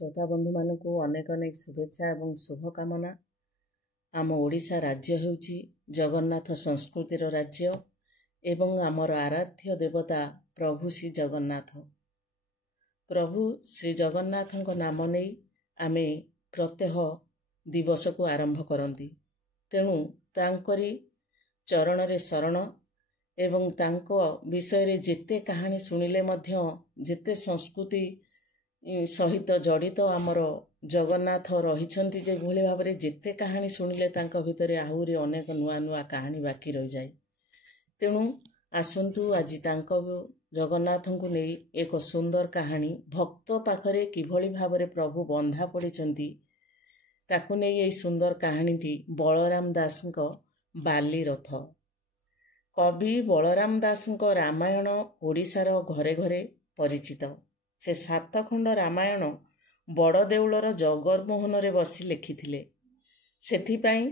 श्रोता बंधु मानक अनेक अनेक शुभेच्छा एवं शुभकामना। आम ओडिशा राज्य हेउची जगन्नाथ संस्कृतिर राज्य एवं आमर आराध्य देवता प्रभु श्री जगन्नाथ। प्रभु श्री जगन्नाथଙ୍କ नाम नहीं आमे प्रत्यह दिवस को आरंभ करती। तेणु तांकरी चरण रे शरण एवं तांको विषय रे जेते कहानी सुनिले मध्य जेते संस्कृति सहित जड़ित आमर जगन्नाथ रहिछन्ति जे भले भाबरे जेते कहानी सुनिले तांको भितरे आहुरी अनेक नुआ नुआ कहानी बाकी रहि जाय। तेणु आसंतु आज तांको जगन्नाथଙ୍କୁ ନେଇ ଏକ ସୁନ୍ଦର କାହାଣୀ ଭକ୍ତ ପାଖରେ କିଭଳି ଭାବରେ ପ୍ରଭୁ ବନ୍ଧା ପଡ଼ିଛନ୍ତି ତାକୁ ନେଇ ଏହି ସୁନ୍ଦର କାହାଣୀଟି ବଳରାମ ଦାସଙ୍କ ବାଲି ରଥ। କବି ବଳରାମ ଦାସଙ୍କ ରାମାୟଣ ଓଡ଼ିଶାର ଘରେ ଘରେ ପରିଚିତ। ସେ 7 ଖଣ୍ଡ ରାମାୟଣ ବଡ଼ଦେଉଳର ଜଗମୋହନରେ ବସି ଲେଖିଥିଲେ। ସେଥିପାଇଁ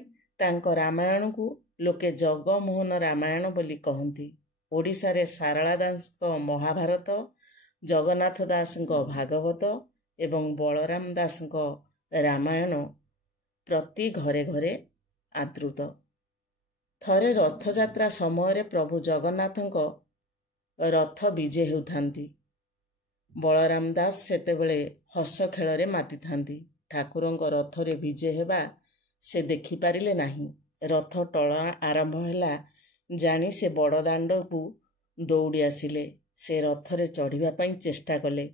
ତାଙ୍କ ରାମାୟଣକୁ ଲୋକେ ଜଗମୋହନ ରାମାୟଣ ବୋଲି କହନ୍ତି। ଓଡ଼ିଶାରେ ସାରଳା ଦାସଙ୍କ ମହାଭାରତ, ଜଗନ୍ନାଥ ଦାସଙ୍କ ଭାଗବତ ଏବଂ ବଳରାମ ଦାସଙ୍କ ରାମାୟଣ ପ୍ରତି ଘରେ ଘରେ ଆଦୃତ। ଥରେ ରଥଯାତ୍ରା ସମୟରେ ପ୍ରଭୁ ଜଗନ୍ନାଥଙ୍କ ରଥ ବିଜେ ହେଉଥାନ୍ତି। ବଳରାମ ଦାସ ସେତେବେଳେ ହସ ଖେଳରେ ମାତିଥାନ୍ତି। ଠାକୁରଙ୍କ ରଥରେ ବିଜେ ହେବା ସେ ଦେଖିପାରିଲେ ନାହିଁ। ରଥ ଟଳା ଆରମ୍ଭ ହେଲା ଜାଣି ସେ ବଡ଼ ଦାଣ୍ଡକୁ ଦୌଡ଼ି ଆସିଲେ। ସେ ରଥରେ ଚଢ଼ିବା ପାଇଁ ଚେଷ୍ଟା କଲେ,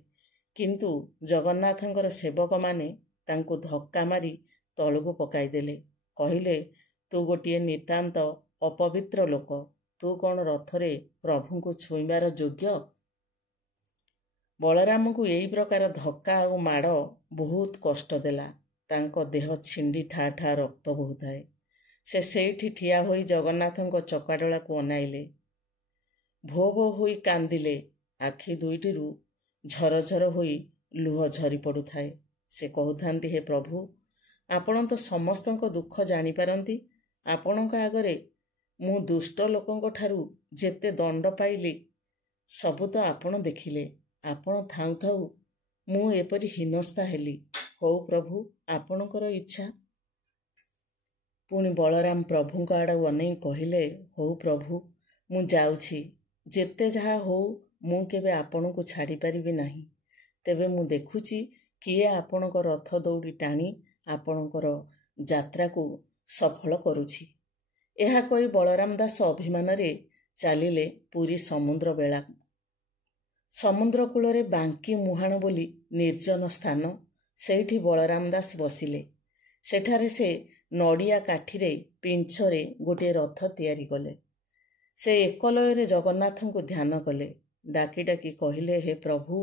କିନ୍ତୁ ଜଗନ୍ନାଥଙ୍କର ସେବକମାନେ ତାଙ୍କୁ ଧକ୍କା ମାରି ତଳକୁ ପକାଇଦେଲେ। କହିଲେ, ତୁ ଗୋଟିଏ ନିତାନ୍ତ ଅପବିତ୍ର ଲୋକ, ତୁ କ'ଣ ରଥରେ ପ୍ରଭୁଙ୍କୁ ଛୁଇଁବାର ଯୋଗ୍ୟ? ବଳରାମଙ୍କୁ ଏହି ପ୍ରକାର ଧକ୍କା ଆଉ ମାଡ଼ ବହୁତ କଷ୍ଟ ଦେଲା। ତାଙ୍କ ଦେହ ଛିଣ୍ଡି ଠା ଠା ରକ୍ତ ବହୁଥାଏ। ସେ ସେଇଠି ଠିଆ ହୋଇ ଜଗନ୍ନାଥଙ୍କ ଚକାଡୋଳାକୁ ଅନାଇଲେ। ଭୋ ଭୋ ହୋଇ କାନ୍ଦିଲେ। ଆଖି ଦୁଇଟିରୁ ଝରଝର ହୋଇ ଲୁହ ଝରି ପଡ଼ୁଥାଏ। ସେ କହୁଥାନ୍ତି, ହେ ପ୍ରଭୁ, ଆପଣ ତ ସମସ୍ତଙ୍କ ଦୁଃଖ ଜାଣିପାରନ୍ତି। ଆପଣଙ୍କ ଆଗରେ ମୁଁ ଦୁଷ୍ଟ ଲୋକଙ୍କ ଠାରୁ ଯେତେ ଦଣ୍ଡ ପାଇଲି ସବୁ ତ ଆପଣ ଦେଖିଲେ। ଆପଣ ଥାଉ ଥାଉ ମୁଁ ଏପରି ହୀନସ୍ତା ହେଲି। ହଉ ପ୍ରଭୁ, ଆପଣଙ୍କର ଇଚ୍ଛା। ପୁଣି ବଳରାମ ପ୍ରଭୁଙ୍କ ଆଡ଼କୁ ଅନେଇ କହିଲେ, ହଉ ପ୍ରଭୁ, ମୁଁ ଯାଉଛି। ଯେତେ ଯାହା ହଉ ମୁଁ କେବେ ଆପଣଙ୍କୁ ଛାଡ଼ିପାରିବି ନାହିଁ। ତେବେ ମୁଁ ଦେଖୁଛି କିଏ ଆପଣଙ୍କ ରଥ ଦୌଡ଼ି ଟାଣି ଆପଣଙ୍କର ଯାତ୍ରାକୁ ସଫଳ କରୁଛି। ଏହା କହି ବଳରାମ ଦାସ ଅଭିମାନରେ ଚାଲିଲେ ପୁରୀ ସମୁଦ୍ର ବେଳାକୁ। ସମୁଦ୍ର କୂଳରେ ବାଙ୍କି ମୁହାଣ ବୋଲି ନିର୍ଜନ ସ୍ଥାନ। ସେଇଠି ବଳରାମ ଦାସ ବସିଲେ। ସେଠାରେ ସେ ନଡ଼ିଆ କାଠିରେ ପିଞ୍ଛରେ ଗୋଟିଏ ରଥ ତିଆରି କଲେ। ସେ ଏକଲୟରେ ଜଗନ୍ନାଥଙ୍କୁ ଧ୍ୟାନ କଲେ। ଡାକି ଡାକି କହିଲେ, ହେ ପ୍ରଭୁ,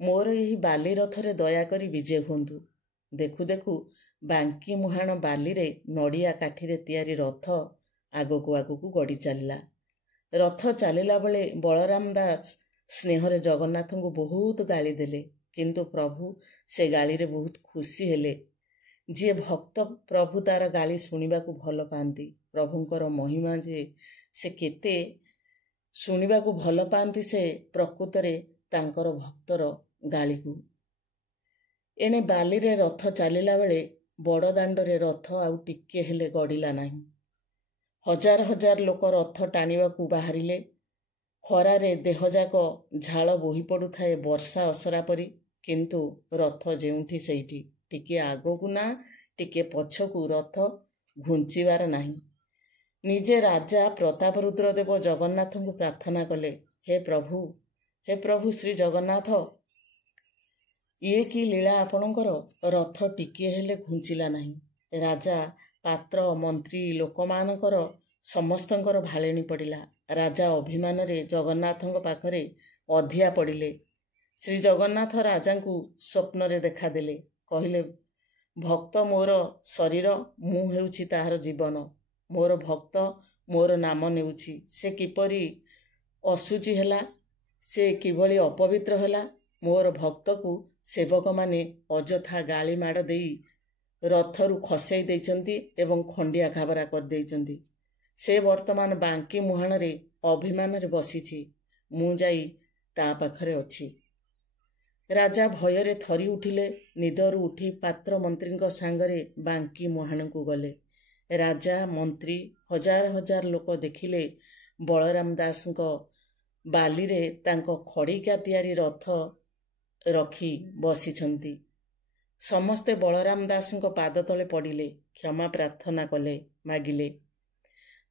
ମୋର ଏହି ବାଲି ରଥରେ ଦୟାକରି ବିଜେ ହୁଅନ୍ତୁ। ଦେଖୁ ଦେଖୁ ବାଙ୍କି ମୁହାଣ ବାଲିରେ ନଡ଼ିଆ କାଠିରେ ତିଆରି ରଥ ଆଗକୁ ଆଗକୁ ଗଡ଼ି ଚାଲିଲା। ରଥ ଚାଲିଲା ବେଳେ ବଳରାମ ଦାସ ସ୍ନେହରେ ଜଗନ୍ନାଥଙ୍କୁ ବହୁତ ଗାଳି ଦେଲେ, କିନ୍ତୁ ପ୍ରଭୁ ସେ ଗାଳିରେ ବହୁତ ଖୁସି ହେଲେ। ଯିଏ ଭକ୍ତ ପ୍ରଭୁ ତାର ଗାଳି ଶୁଣିବାକୁ ଭଲ ପାଆନ୍ତି। ପ୍ରଭୁଙ୍କର ମହିମା ଯେ ସେ କେତେ ଶୁଣିବାକୁ ଭଲ ପାଆନ୍ତି ସେ ପ୍ରକୃତରେ ତାଙ୍କର ଭକ୍ତର ଗାଳିକୁ। ଏଣେ ବାଲିରେ ରଥ ଚାଲିଲା ବେଳେ ବଡ଼ ଦାଣ୍ଡରେ ରଥ ଆଉ ଟିକିଏ ହେଲେ ଗଡ଼ିଲା ନାହିଁ। ହଜାର ହଜାର ଲୋକ ରଥ ଟାଣିବାକୁ ବାହାରିଲେ। ଖରାରେ ଦେହଯାକ ଝାଳ ବୋହି ପଡ଼ୁଥାଏ ବର୍ଷା ଅସରା ପରି, କିନ୍ତୁ ରଥ ଯେଉଁଠି ସେଇଠି। ଟିକିଏ ଆଗକୁ ନା ଟିକିଏ ପଛକୁ ରଥ ଘୁଞ୍ଚିବାର ନାହିଁ। ନିଜେ ରାଜା ପ୍ରତାପରୁଦ୍ର ଦେବ ଜଗନ୍ନାଥଙ୍କୁ ପ୍ରାର୍ଥନା କଲେ, ହେ ପ୍ରଭୁ ଶ୍ରୀ ଜଗନ୍ନାଥ, ଇଏ କି ଲୀଳା ଆପଣଙ୍କର? ରଥ ଟିକିଏ ହେଲେ ଘୁଞ୍ଚିଲା ନାହିଁ। ରାଜା, ପାତ୍ର, ମନ୍ତ୍ରୀ ଲୋକମାନଙ୍କର ସମସ୍ତଙ୍କର ଭାଳେଣି ପଡ଼ିଲା। ରାଜା ଅଭିମାନରେ ଜଗନ୍ନାଥଙ୍କ ପାଖରେ ଅଧିଆ ପଡ଼ିଲେ। ଶ୍ରୀ ଜଗନ୍ନାଥ ରାଜାଙ୍କୁ ସ୍ୱପ୍ନରେ ଦେଖାଦେଲେ। କହିଲେ, ଭକ୍ତ ମୋର ଶରୀର, ମୁଁ ହେଉଛି ତାହାର ଜୀବନ। ମୋର ଭକ୍ତ ମୋର ନାମ ନେଉଛି। ସେ କିପରି ଅଶୁଚି ହେଲା, ସେ କିଭଳି ଅପବିତ୍ର ହେଲା। ମୋର ଭକ୍ତକୁ ସେବକମାନେ ଅଯଥା ଗାଳି ମାଡ଼ ଦେଇ ରଥରୁ ଖସେଇ ଦେଇଛନ୍ତି ଏବଂ ଖଣ୍ଡିଆ ଖାବରା କରିଦେଇଛନ୍ତି। ସେ ବର୍ତ୍ତମାନ ବାଙ୍କି ମୁହାଣରେ ଅଭିମାନରେ ବସିଛି। ମୁଁ ଯାଇ ତା ପାଖରେ ଅଛି। ରାଜା ଭୟରେ ଥରି ଉଠିଲେ। ନିଦରୁ ଉଠି ପାତ୍ର ମନ୍ତ୍ରୀଙ୍କ ସାଙ୍ଗରେ ବାଙ୍କି ମୁହାଣକୁ ଗଲେ। ରାଜା, ମନ୍ତ୍ରୀ, ହଜାର ହଜାର ଲୋକ ଦେଖିଲେ ବଳରାମ ଦାସଙ୍କ ବାଲିରେ ତାଙ୍କ ଖଡ଼ିକା ତିଆରି ରଥ ରଖି ବସିଛନ୍ତି। ସମସ୍ତେ ବଳରାମ ଦାସଙ୍କ ପାଦ ତଳେ ପଡ଼ିଲେ, କ୍ଷମା ପ୍ରାର୍ଥନା କଲେ, ମାଗିଲେ।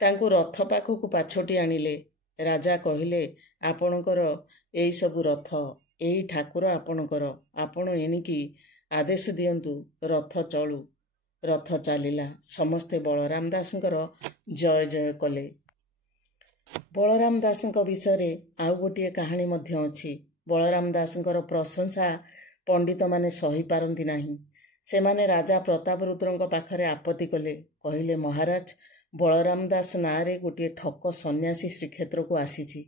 ତାଙ୍କୁ ରଥ ପାଖକୁ ପାଛୋଟି ଆଣିଲେ। ରାଜା କହିଲେ, ଆପଣଙ୍କର ଏଇସବୁ ରଥ, ଏଇ ଠାକୁର ଆପଣଙ୍କର, ଆପଣ ଏଣିକି ଆଦେଶ ଦିଅନ୍ତୁ, ରଥ ଚଳୁ। ରଥ ଚାଲିଲା। ସମସ୍ତେ ବଳରାମ ଦାସଙ୍କର ଜୟ ଜୟ କଲେ। ବଳରାମ ଦାସଙ୍କ ବିଷୟରେ ଆଉ ଗୋଟିଏ କାହାଣୀ ମଧ୍ୟ ଅଛି। ବଳରାମ ଦାସଙ୍କର ପ୍ରଶଂସା ପଣ୍ଡିତମାନେ ସହିପାରନ୍ତି ନାହିଁ। ସେମାନେ ରାଜା ପ୍ରତାପରୁଦ୍ରଙ୍କ ପାଖରେ ଆପତ୍ତି କଲେ। କହିଲେ, ମହାରାଜ, ବଳରାମ ଦାସ ନାଁରେ ଗୋଟିଏ ଠକ ସନ୍ନ୍ୟାସୀ ଶ୍ରୀକ୍ଷେତ୍ରକୁ ଆସିଛି।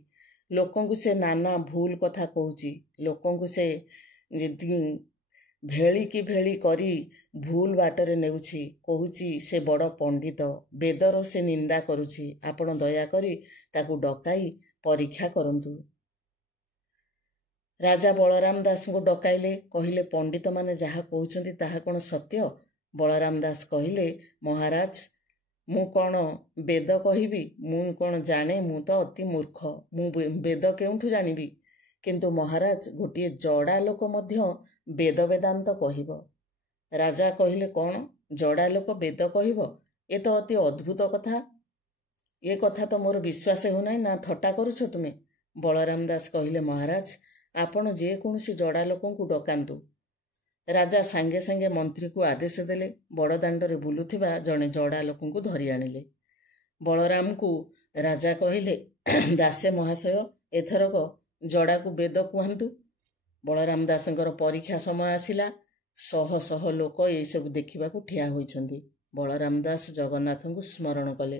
ଲୋକଙ୍କୁ ସେ ନାନା ଭୁଲ କଥା କହୁଛି। ଲୋକଙ୍କୁ ସେ ଭେଳିକି ଭେଳି କରି ଭୁଲ ବାଟରେ ନେଉଛି। କହୁଛି ସେ ବଡ଼ ପଣ୍ଡିତ, ବେଦର ସେ ନିନ୍ଦା କରୁଛି। ଆପଣ ଦୟାକରି ତାକୁ ଡକାଇ ପରୀକ୍ଷା କରନ୍ତୁ। ରାଜା ବଳରାମ ଦାସଙ୍କୁ ଡକାଇଲେ। କହିଲେ, ପଣ୍ଡିତମାନେ ଯାହା କହୁଛନ୍ତି ତାହା କ'ଣ ସତ୍ୟ? ବଳରାମ ଦାସ କହିଲେ, ମହାରାଜ, ମୁଁ କ'ଣ ବେଦ କହିବି? ମୁଁ କ'ଣ ଜାଣେ? ମୁଁ ତ ଅତି ମୂର୍ଖ। ମୁଁ ବେଦ କେଉଁଠୁ ଜାଣିବି? କିନ୍ତୁ ମହାରାଜ, ଗୋଟିଏ ଜଡ଼ା ଲୋକ ମଧ୍ୟ ବେଦ ବେଦାନ୍ତ କହିବ। ରାଜା କହିଲେ, କ'ଣ ଜଡ଼ା ଲୋକ ବେଦ କହିବ? ଏ ତ ଅତି ଅଦ୍ଭୁତ କଥା। ଏ କଥା ତ ମୋର ବିଶ୍ୱାସ ହେଉନାହିଁ। ନା ଥଟ୍ଟା କରୁଛ ତୁମେ? ବଳରାମ ଦାସ କହିଲେ, ମହାରାଜ, ଆପଣ ଯେକୌଣସି ଜଡ଼ା ଲୋକଙ୍କୁ ଡକାନ୍ତୁ। ରାଜା ସାଙ୍ଗେ ସାଙ୍ଗେ ମନ୍ତ୍ରୀକୁ ଆଦେଶ ଦେଲେ। ବଡ଼ଦାଣ୍ଡରେ ବୁଲୁଥିବା ଜଣେ ଜଡ଼ା ଲୋକଙ୍କୁ ଧରି ଆଣିଲେ। ବଳରାମଙ୍କୁ ରାଜା କହିଲେ, ଦାସେ ମହାଶୟ, ଏଥରକ ଜଡ଼ାକୁ ବେଦ କୁହନ୍ତୁ। ବଳରାମ ଦାସଙ୍କର ପରୀକ୍ଷା ସମୟ ଆସିଲା। ଶହ ଶହ ଲୋକ ଏଇସବୁ ଦେଖିବାକୁ ଠିଆ ହୋଇଛନ୍ତି। ବଳରାମ ଦାସ ଜଗନ୍ନାଥଙ୍କୁ ସ୍ମରଣ କଲେ।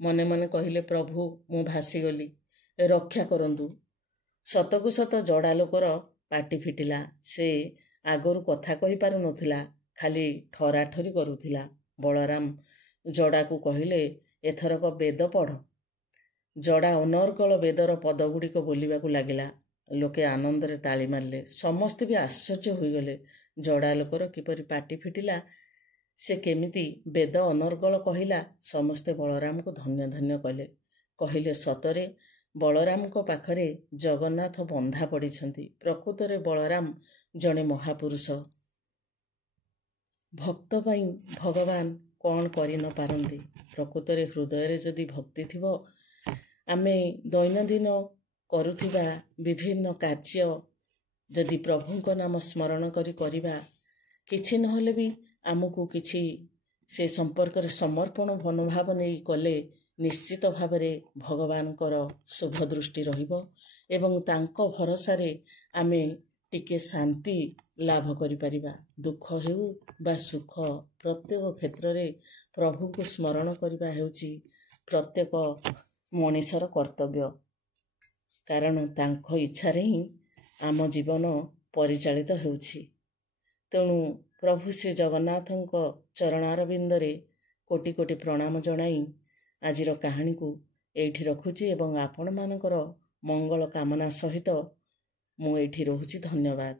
ମନେ ମନେ କହିଲେ, ପ୍ରଭୁ, ମୁଁ ଭାସିଗଲି, ରକ୍ଷା କରନ୍ତୁ। ସତକୁ ସତ ଜଡ଼ା ଲୋକର ପାଟି ଫିଟିଲା। ସେ ଆଗରୁ କଥା କହିପାରୁନଥିଲା, ଖାଲି ଠରାଠରି କରୁଥିଲା। ବଳରାମ ଜଡ଼ାକୁ କହିଲେ, ଏଥରକ ବେଦ ପଢ଼। ଜଡ଼ା ଅନର୍ଗଳ ବେଦର ପଦଗୁଡ଼ିକ ବୋଲିବାକୁ ଲାଗିଲା। ଲୋକେ ଆନନ୍ଦରେ ତାଳି ମାରିଲେ। ସମସ୍ତେ ବି ଆଶ୍ଚର୍ଯ୍ୟ ହୋଇଗଲେ। ଜଡ଼ା ଲୋକର କିପରି ପାଟି ଫିଟିଲା, ସେ କେମିତି ବେଦ ଅନର୍ଗଳ କହିଲା। ସମସ୍ତେ ବଳରାମକୁ ଧନ୍ୟ ଧନ୍ୟ କଲେ। କହିଲେ, ସତରେ ବଳରାମଙ୍କ ପାଖରେ ଜଗନ୍ନାଥ ବନ୍ଧା ପଡ଼ିଛନ୍ତି। ପ୍ରକୃତରେ ବଳରାମ ଜଣେ ମହାପୁରୁଷ। ଭକ୍ତ ପାଇଁ ଭଗବାନ କ'ଣ କରି ନ ପାରନ୍ତି? ପ୍ରକୃତରେ ହୃଦୟରେ ଯଦି ଭକ୍ତି ଥିବ, ଆମେ ଦୈନନ୍ଦିନ କରୁଥିବା ବିଭିନ୍ନ କାର୍ଯ୍ୟ ଯଦି ପ୍ରଭୁଙ୍କ ନାମ ସ୍ମରଣ କରି କରିବା, କିଛି ନହେଲେ ବି ଆମକୁ କିଛି ସେ ସମ୍ପର୍କରେ ସମର୍ପଣ ମନୋଭାବ ନେଇ କଲେ ନିଶ୍ଚିତ ଭାବରେ ଭଗବାନଙ୍କର ଶୁଭ ଦୃଷ୍ଟି ରହିବ ଏବଂ ତାଙ୍କ ଭରସାରେ ଆମେ ଟିକେ ଶାନ୍ତି ଲାଭ କରିପାରିବା। ଦୁଃଖ ହେଉ ବା ସୁଖ, ପ୍ରତ୍ୟେକ କ୍ଷେତ୍ରରେ ପ୍ରଭୁଙ୍କୁ ସ୍ମରଣ କରିବା ହେଉଛି ପ୍ରତ୍ୟେକ ମଣିଷର କର୍ତ୍ତବ୍ୟ। କାରଣ ତାଙ୍କ ଇଚ୍ଛାରେ ହିଁ ଆମ ଜୀବନ ପରିଚାଳିତ ହେଉଛି। ତେଣୁ ପ୍ରଭୁ ଶ୍ରୀ ଜଗନ୍ନାଥଙ୍କ ଚରଣାରବିନ୍ଦରେ କୋଟି କୋଟି ପ୍ରଣାମ ଜଣାଇ ଆଜିର କାହାଣୀକୁ ଏଇଠି ରଖୁଛି ଏବଂ ଆପଣମାନଙ୍କର ମଙ୍ଗଳ କାମନା ସହିତ ମୁଁ ଏଇଠି ରହୁଛି। ଧନ୍ୟବାଦ।